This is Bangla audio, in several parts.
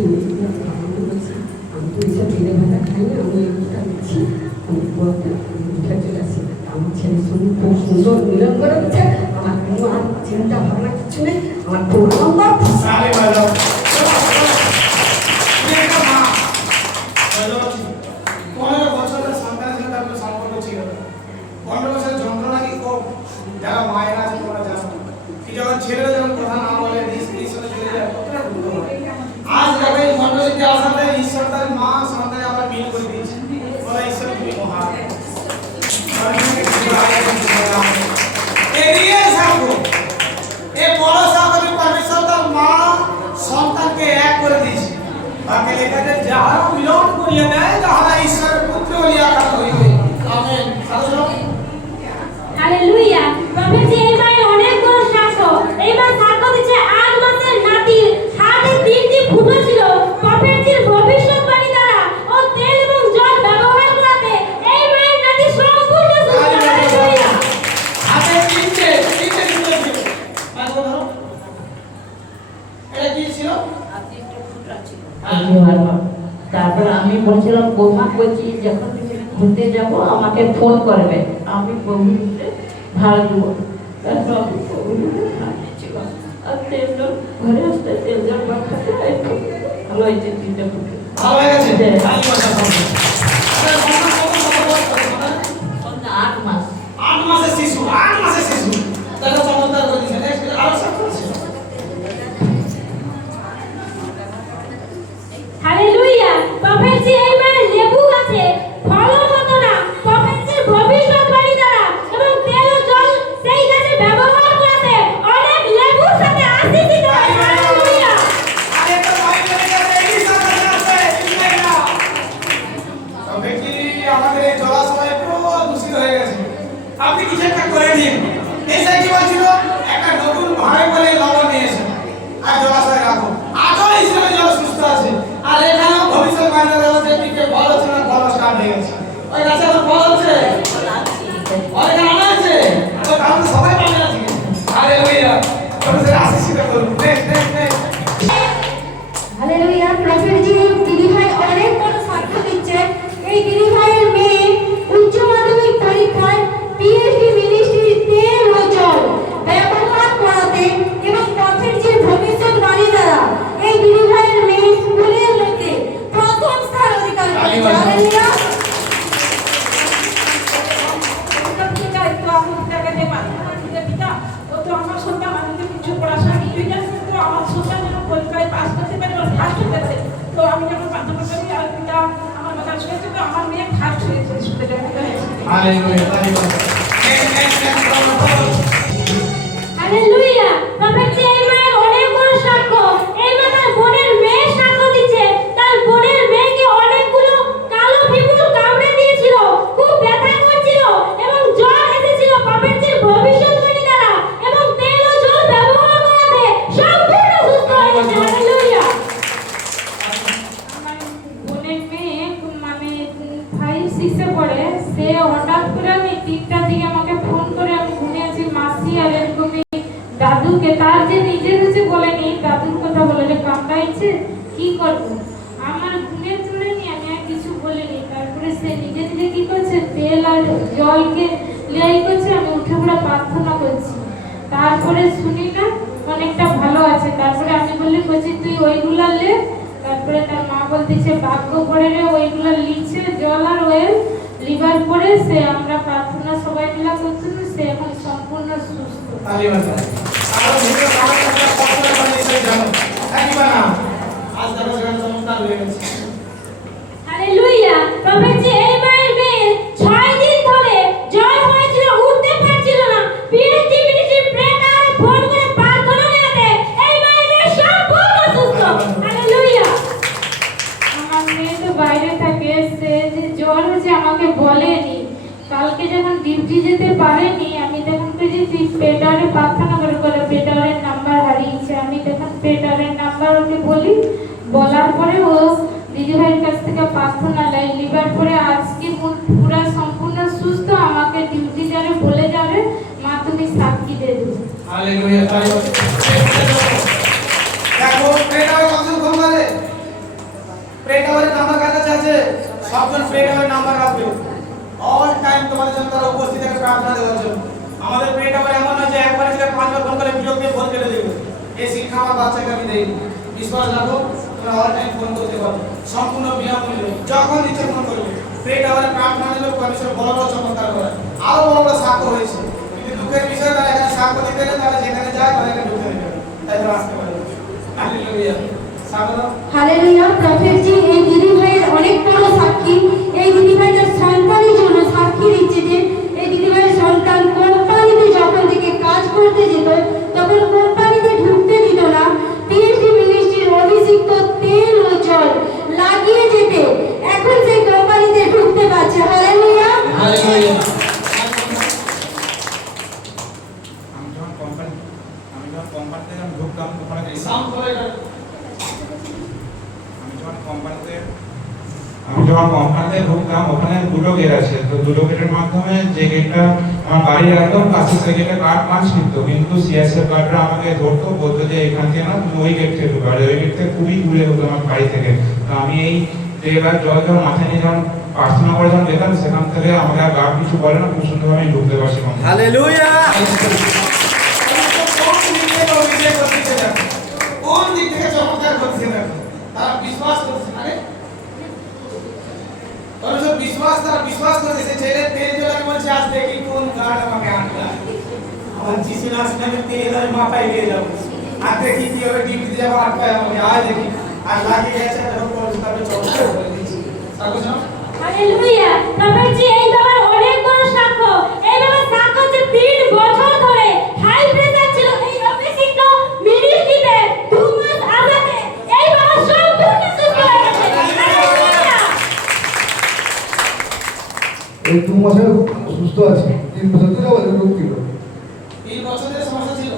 আমি তো এইসব বেড়ে ভাতা খাই না, আমি এইটা দিচ্ছি, আমি বলতে উঠে চলে আসি। আমার ছেলে শুনে খুব সুন্দর মিলন করে দিচ্ছে, আমার কোনো আর চিন্তা ভাবনা কিছু নেই, আমার খুব যারা মায়েরা আছে তোমরা জানো কি যখন ছেলেরা যখন কথা না বলে ঈশ্বরে চলে যায় কতটা দুঃখ হয়। আজ দেখো এই মণ্ডলীতে আসাতে ঈশ্বর তার মা সন্তানে আবার মিল করে দিয়েছে, বলে ঈশ্বর তুমি মহান। এগিয়ে থাকো, এ বড় সাগরে পরমেশ্বর তার মা সন্তানকে এক করে দিয়েছে। বাকি লেখাতে যাহারা মিলন করিয়া দেয় তাহারা ঈশ্বরের পুত্র বলিয়া আখ্যাত হইবে। আমেন। হালেলুয়া। প্রভু যে এই মায়ের অনেক বড় সাক্ষ্য, এই মা সাক্ষ্য দিচ্ছে 8 মাসের নাতির হাতে 3টি ফুটো ছিল। প্রফেটজির ভবিষ্যৎবাণী দ্বারা ও তেল এবং জল ব্যবহার করাতে এই মায়ের নাতি সম্পূর্ণ সুস্থ। হালেলুয়া। হাতে 3টে ফুটো ছিল। মানে ধরো এটা কি ছিল? হাতে একটা ফুটো ছিল। তারপর আমি বলছিলাম বৌমা বলছি যখন ঘুরতে যাব আমাকে ফোন করবে, আমি বৌমিতে ভাড়া দেবো। তারপর আমি বৌমিতে ভাড়া দিয়েছিলাম আর তেল জল ঘরে আসতে তেল জল মাখাতে একটু ভালো হয়েছে। 3টে ফুটো ভালো হয়ে গেছে। 8 মাস। 8 মাসের শিশু, 8 মাসের শিশু তাকে চমৎকার করে দিয়েছে। নেক্সট আরো সাক্ষ্য আছে। হালেলুয়া। প্রফেটজি এই মায়ের লেবু গাছে ফলন হতো না। প্রফেটজির ভবিষ্যৎবাণী দ্বারা এবং তেল ও জল সেই গাছে ব্যবহার করাতে অনেক লেবুর সাথে আশীর্বাদিত হয়। হালেলুয়া। আরে তো ভাই বলে গেছে এই সাথে আছে ঠিক না? তবে কি আমাদের এই জলাশয় পুরো দূষিত হয়ে গেছে। আপনি কিছু একটা করে দিন। এই সাইড কি বলছিল একটা নতুন ভাই বলে লবণ নিয়ে এসে আর জলাশয় রাখো। আজও হিসেবে জল সুস্থ আছে। আর এখানেও ভবিষ্যৎবাণী দেওয়া আছে কি ফল হচ্ছে না, ফল স্টার্ট হয়ে গেছে। ওই গাছে তো ফল হচ্ছে, ওই গাছ আছে, তো তাহলে সবাই পাবে আজকে। হালেলুয়া। তোমাদের আশীর্বাদ করুন। Next hallelujah. প্রফেটজি দিদিভাই অনেক বড় সাক্ষ্য দিচ্ছে। এই দিদিভাইয়ের মেয়ে উচ্চ মাধ্যমিক পরীক্ষায় পিএইচডি মিনিস্ট্রি তেল ও জল ব্যবহার করাতে এবং প্রফেটজির ভবিষ্যৎবাণী দ্বারা এই দিদিভাইয়ের মেয়ে স্কুলের মধ্যে প্রথম স্থান অধিকার করেছে। হালেলুয়া। হালেলুয়া। প্রফেটজি এই মায়ের অনেক বড় সাক্ষ্য, এই মা তার বোনের মেয়ের সাক্ষ্য দিচ্ছে। তার বোনের মেয়েকে অনেকগুলো কালো পিঁপড় কামড়ে দিয়েছিল, খুব ব্যথা করছিল এবং জ্বর এসেছিল। প্রফেটজির ভবিষ্যৎবাণী দ্বারা এবং তেল ও জল ব্যবহার করাতে সম্পূর্ণ সুস্থ হয়ে গেছে। হালেলুয়া। আমার বোনের মেয়ে মানে 5-6 পড়ে, সে হঠাৎ করে আমি 3টার দিকে আমাকে ফোন করে, আমি ঘুমিয়েছি, মাসি আর এরকমই দাদুকে, তার যে নিজের হচ্ছে বলেনি, দাদুর কথা বলে কামড়াইছে, কি করব? আমার ঘুমের চলে নি, আমি আর কিছু বলিনি। তারপরে সে নিজে নিজে কি করছে, তেল আর জলকে লেয়াই করছে, আমি উঠে পড়ে প্রার্থনা করছি। তারপরে শুনি না অনেকটা ভালো আছে। তারপরে আমি বললি বলছি তুই ওইগুলা লে। তারপরে তার মা বলতেছে ভাগ্য করে রে, ওইগুলা লিখছে জল আর ওয়েল লিভার পরে সে আমরা প্রার্থনা সবাই মিলে করতেছি, সে এখন সম্পূর্ণ সুস্থ। হালেলুয়া। আর ভিডিও আমার কাছে কতটা মানে সেই জানো একবার না আজ দেখো সেটা চমৎকার হয়ে গেছে। হালেলুয়া। প্রফেটজি এই মায়ের মেয়ে 6 দিন ধরে জ্বর হয়েছিল, উঠতে পারছিল না। পিএইচডি মিনিস্ট্রি প্রেয়ার ফোন করে প্রার্থনা করাতে এই মায়ের মেয়ে সম্পূর্ণ সুস্থ। হালেলুয়া। আমার মেয়ে তো বাইরে থাকে, সে যে জ্বর হচ্ছে আমাকে বলেনি। কালকে যখন ডিউটি যেতে পারেনি, আমি তখন পেয়েছি পেটারে প্রার্থনা করে পেটারের নাম্বার হারিয়েছে। আমি তখন পেটারের নাম্বার ওকে বলি, বলার পরে ও দিদিভাইয়ের কাছ থেকে প্রার্থনা লাই লিবার পরে আজকে পুরো সম্পূর্ণ সুস্থ। আমাকে ডিউটি যারে বলে যাবে, মা তুমি সাক্ষী দিয়ে দেবে। হালেলুয়া। দেখো পেটারে কত ঘুম ধরে প্রে টাওয়ারের নাম্বার কার কাছে আছে? সবজন প্রে টাওয়ারের নাম্বার রাখবে। অল টাইম তোমাদের জন্য তারা উপস্থিত থেকে প্রার্থনা দেওয়ার জন্য। আমাদের প্রে টাওয়ার এমন নয় যে একবারে যদি 5 বার ফোন করে বিরক্ত ফোন কেটে দেবে। এই শিক্ষা আমার বাচ্চাকে আমি দেই। বিশ্বাস রাখো, তোমরা অল টাইম ফোন করতে পারো, সম্পূর্ণ বিনামূল্যে, যখন ইচ্ছে ফোন করবে। প্রে টাওয়ারে প্রার্থনা দেবে, পরমেশ্বর বড় বড় চমৎকার করে। আরো বড় বড় সাক্ষ্য হয়েছে। কিন্তু দুঃখের বিষয় তারা এখানে সাক্ষ্য দিতে গেলে তারা যেখানে যায় তারা এখানে ঢুকতে দেবে, তাই তারা আসতে পারে। হালেলুয়া, স্বাগত। হালেলুয়া। প্রফেট জি, এই দিদি ভাইয়ের অনেক বড় সাক্ষী। এই দিদি ভাই তার সন্তানের জন্য সাক্ষী দিচ্ছে যে এই দিদি ভাইয়ের সন্তান কোম্পানিতে যখন থেকে কাজ করতে যেত তখন কোম্পানিতে ঢুকতে দিত না। পিএইচডি মিনিস্ট্রির অভিষিক্ত তেল ও জল লাগিয়ে যেতে এখন সেই কোম্পানিতে ঢুকতে পারছে। Hallelujah, hallelujah. আমি যখন কোম্পানিতে ঢুকতাম ওখানে সাউন্ড করে এটা। আমি যখন কোম্পানিতে ঢুকতাম ওখানে দুটো গেট আছে, তো দুটো গেটের মাধ্যমে যে গেটটা আমার বাড়ির একদম কাছে সেই গেটে কার্ড পাঁচ নিত, কিন্তু সিএসএফ গার্ডরা আমাকে ধরতো, বলতো যে এখান থেকে না তুমি ওই গেট থেকে ঢুকবে, আর ওই গেট থেকে খুবই দূরে হতো আমার বাড়ি থেকে। তো আমি এই যে এবার যখন মাথায় নিয়ে যখন প্রার্থনা করে যখন যেতাম সেখান থেকে আমাকে আর গার্ড কিছু বলে না, খুব সুন্দরভাবে আমি ঢুকতে পারছি। হালেলুয়া। কোন দিক থেকে চমৎকার করছে দেখো, তারা বিশ্বাস করছে। আরে পরমেশ্বর বিশ্বাস, তারা বিশ্বাস করছে। সে ছেলে তেল জলাকে বলছে আজ দেখি কোন গার্ড আমাকে আনলা, আমার যিশুনাথ নামে তেল আর মাথায় দিয়ে যাবো, আর দেখি কি হবে, ডিউটি যাবো আটকায় আমাকে, আজ দেখি। আর লাগিয়ে গেছে তখন পরমেশ্বর তাকে চমৎকার করে দিয়েছে। স্বাগত। হালেলুয়া। প্রফেট জি, এই বাবার অনেক বড় সাক্ষ্য। এই বাবার সাক্ষ্য যে 3 বছর ধরে হাই প্রেসার ছিল এই অভিষিক্ত মিনিস্ট্রিতে 2 মাস আগে এই বাবা সম্পূর্ণ সুস্থ হয়ে গেছে। হালেলুয়া। এই 2 মাসে সুস্থ আছে। 3 বছর ধরে আমাদের রোগ ছিল। 3 বছরের সমস্যা ছিল।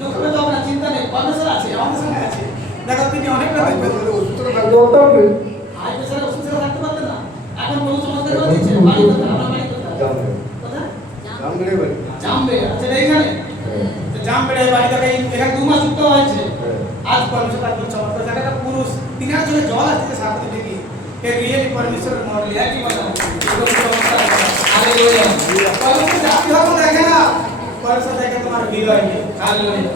দুঃখ পেতে হবে না, চিন্তা নেই, পরমেশ্বর আছে, আমাদের সঙ্গে আছে। দেখো তিনি অনেকটা ওষুধটা লাগতে হতো হবে। হাই প্রেসারে ওষুধ ছেড়ে থাকতে পারতেন না, এখন বহু চমৎকার করে দিচ্ছে। বাড়ি কোথায়? আপনার বাড়ি কোথায়? জানবে কোথায়? জানবে বাড়ি। জামবে। আচ্ছা এইখানে তো জামবেড়ে বাড়ি থেকে এখানে 2 মাস যুক্ত হয়েছে। আজ পরমেশ্বর তার চমৎকার জায়গাটা পুরুষ তিনার জন্য জল আসছে সাথে দেখি কে রিয়েলি পরমেশ্বরের মডেল একই কথা। হালেলুয়া। পরমেশ্বর জাতি হবো দেখে না, পরমেশ্বর দেখে তোমার হৃদয়কে। হালেলুয়া।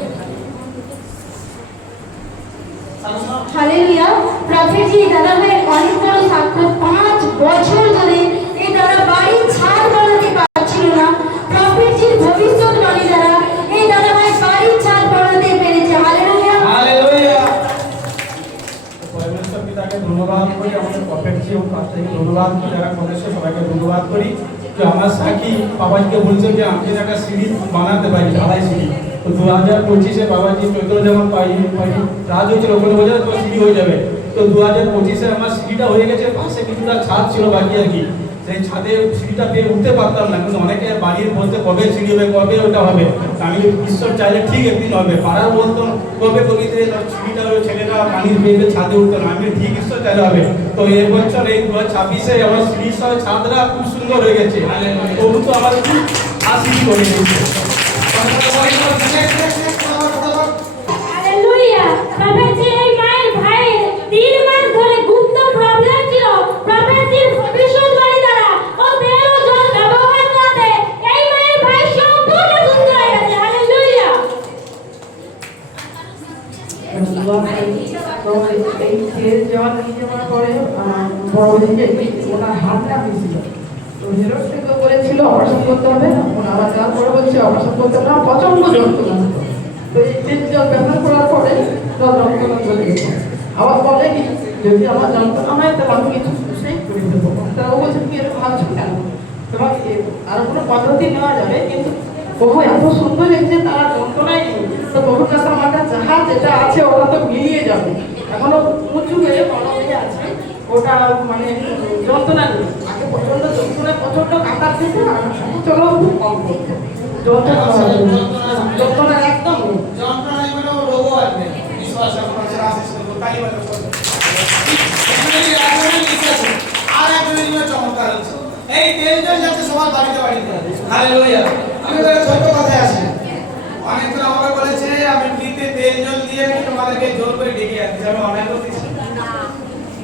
হালেলুয়া। প্রফেট জি, দাদা ভাইয়ের অনেক বড় সাক্ষ্য। 5 বছর ধরে এই দাদা বাড়ির ছাদ বানাতে পারছিল না। প্রফেট জির ভবিষ্যৎবাণী দ্বারা এই দাদা ভাই বাড়ির ছাদ বানাতে পেরেছে। Hallelujah, hallelujah. পরমেশ্বর পিতাকে ধন্যবাদ করি, আমাদের প্রফেট জি এবং পাস্টারকে ধন্যবাদ করি, যারা করেছে সবাইকে ধন্যবাদ করি। তো আমার সাক্ষী বাবাজিকে বলছে যে আমি একটা সিঁড়ি বানাতে পারি, ঢালাই সিঁড়ি। তো 2025-এ বাবাজি চৈত্র যেমন রাজ হয়েছিল ওখানে বোঝা তো সিঁড়ি হয়ে যাবে। তো 2025-এ আমার সিঁড়িটা হয়ে গেছে, পাশে কিছুটা ছাদ ছিল বাকি আর কি। সেই ছাদে সিঁড়িটা পেয়ে উঠতে পারতাম না, কিন্তু অনেকে বাড়ির বলতে কবে সিঁড়ি হবে, কবে ওটা হবে। আমি ঈশ্বর চাইলে ঠিক একদিন হবে। পাড়ার বলতো কবে কবিতে সিঁড়িটা হবে, ছেলেরা পানির বেয়ে ছাদে উঠতো না। আমি ঠিক ঈশ্বর চাইলে হবে। তো এই বছর এই 2026-এ আমার সিঁড়ির সহ ছাদরা খুব সুন্দর হয়ে গেছে। তবু তো আমার খুব আশীর্বাদ করে দিয়েছে। হালেলুয়া। প্রফেট জি, এই মায়ের ভাইয়ের 3 মাস ধরে গুপ্ত প্রবলেম ছিল। প্রফেট জির ভবিষ্যৎবাণী দ্বারা ও তেল ও জল ব্যবহার করতে এই মায়ের ভাই সম্পূর্ণ সুস্থ হয়ে গেছে। হালেলুয়া। তো এই তেল জল নিয়ে যাওয়ার পরে বড় দিকে ওনার হাতটা হয়েছিল। তো হেরোড থেকে বলেছিল অপারেশন করতে হবে, ওনারা যাওয়ার পরে বলছে অপারেশন করতে হবে না, প্রচন্ড যন্ত্রণা হতো। তো এই তেল জল ব্যবহার করার পরে সব যন্ত্রণা চলে গেছে। আবার বলে কি যদি আমার যন্ত্রণা হয় তাহলে আমি কিছু সেই করে দেবো। তারা বলছে তুমি এরকম ভাবছো কেন, তোমাকে আরো কোনো পদ্ধতি নেওয়া যাবে, কিন্তু বহু এত সুন্দর লেগেছে তারা যন্ত্রণাই নেই। তো বহুর কাছে আমার কাছে যাহা যেটা আছে ওটা তো মিলিয়ে যাবে, এখনো উঁচু হয়ে বড় হয়ে আছে, ওটা মানে যন্ত্রণা নেই। আগে প্রচন্ড যন্ত্রণা, প্রচন্ড কাটার থেকে আর চলো খুব কম করতে যন্ত্রণা একদম নেই। যন্ত্রণা মানে রোগও আসবে। বিশ্বাস আছে তাই বলে আর একজনের চমৎকার হচ্ছে এই তেল জল যাচ্ছে সবার বাড়িতে বাড়িতে। হালেলুয়া। আমি একটা ছোট্ট কথায় আসি, অনেকজন আমাকে বলেছে আমি ফ্রিতে তেল জল দিয়ে তোমাদেরকে জোর করে ডেকে আনছি, আমি অনেক করতেছি।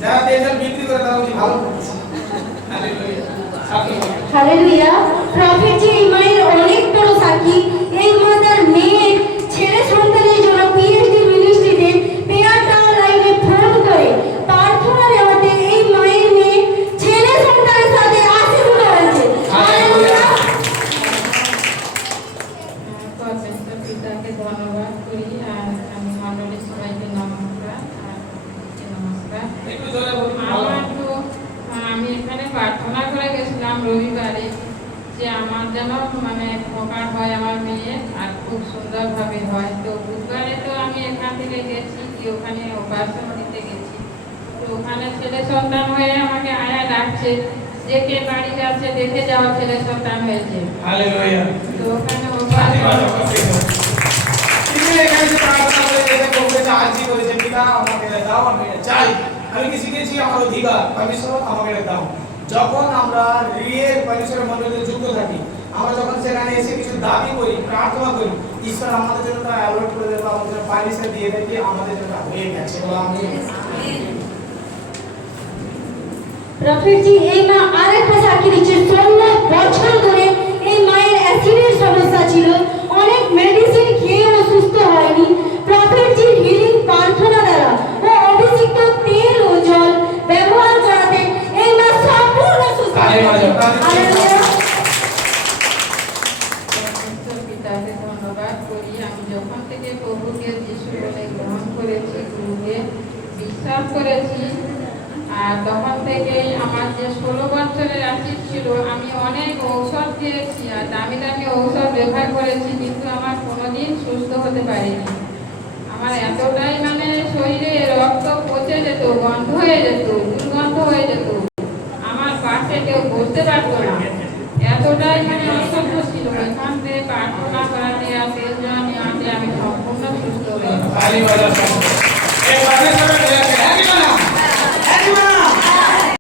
যারা তেল বিক্রি করে তারা কি ভালো করছে। হালেলুয়া। সাথে হালেলুয়া। প্রফেট জি এই মায়ের অনেক বড় সাক্ষী। এই মা তার মেয়ের ছেলে সন্তানের জন্য পিএইচডি মিনিস্ট্রিতে পেয়ার টাওয়ার লাইনে ফোন করে প্রার্থনা নেওয়াতে এই মায়ের মেয়ে ছেলে সন্তানের সাথে আশীর্বাদ হয়েছে। হালেলুয়া। পরমেশ্বর পিতাকে ধন্যবাদ করি আর আমি মণ্ডলীর সবাইকে নমস্কার আর নমস্কার। একটু জোরে বলুন। আমার তো আমি এখানে প্রার্থনা করে গেছিলাম রবিবারে যে আমার যেন মানে উপকার হয় আমার মেয়ে আর খুব সুন্দরভাবে হয়। তো বুধবারে তো আমি এখান থেকে গেছি কি ওখানে অপারেশন দিতে গেছি। তো ওখানে ছেলে সন্তান হয়ে আমাকে আয়া ডাকছে যে কে বাড়ি যাচ্ছে দেখে যাওয়া ছেলে সন্তান হয়েছে। হালেলুয়া। তো ওখানে আশীর্বাদ অপারেশন হোক। তিনি এখানে এসে প্রার্থনা করে যেটা করতে চাচ্ছি করেছে পিতা আমাকে এটা দাও আমি এটা চাই। আমি কি শিখেছি আমার অধিকার পরমেশ্বর আমাকে এটা দাও। যখন আমরা রিয়েল পরমেশ্বরের মন্দিরে যুক্ত থাকি আমরা যখন সেখানে এসে কিছু দাবি করি প্রার্থনা করি ঈশ্বর আমাদের জন্য তা অ্যালট করে দেবে আমাদের পারমিশন দিয়ে দেবে আমাদের জন্য হয়ে গেছে বলে আমি প্রফেট জি এই মা আরেকটা সাক্ষী দিচ্ছে 16 বছর ধরে এই মায়ের অ্যাসিডের সমস্যা ছিল। অনেক মেডিসিন খেয়েও সুস্থ হয়নি। প্রফেট জি হিলিং প্রার্থনা দ্বারা ও অভিষিক্ত তেল ও জল ব্যবহার করাতে এই মা সম্পূর্ণ সুস্থ হয়েছে। হালেলুয়া। পরমেশ্বর পিতাকে ধন্যবাদ করি। আমি যখন থেকে প্রভুকে যিশু বলে গ্রহণ করেছি গুরুকে বিশ্বাস করেছি আর তখন থেকেই আমার যে 16 বছরের অ্যাসিড ছিল আমি অনেক ঔষধ খেয়েছি আর দামি দামি ঔষধ ব্যবহার করেছি কিন্তু আমার কোনোদিন সুস্থ হতে পারিনি। আমার এতটাই মানে শরীরে রক্ত পচে যেত, গন্ধ হয়ে যেত, দুর্গন্ধ হয়ে যেত, আমার পাশে কেউ বসতে পারতো না, এতটাই মানে অসহ্য ছিল। এখান থেকে প্রার্থনা করাতে আর তেল জল নেওয়াতে আমি সম্পূর্ণ সুস্থ হয়ে গেছি। হালেলুয়া। এই পরমেশ্বরের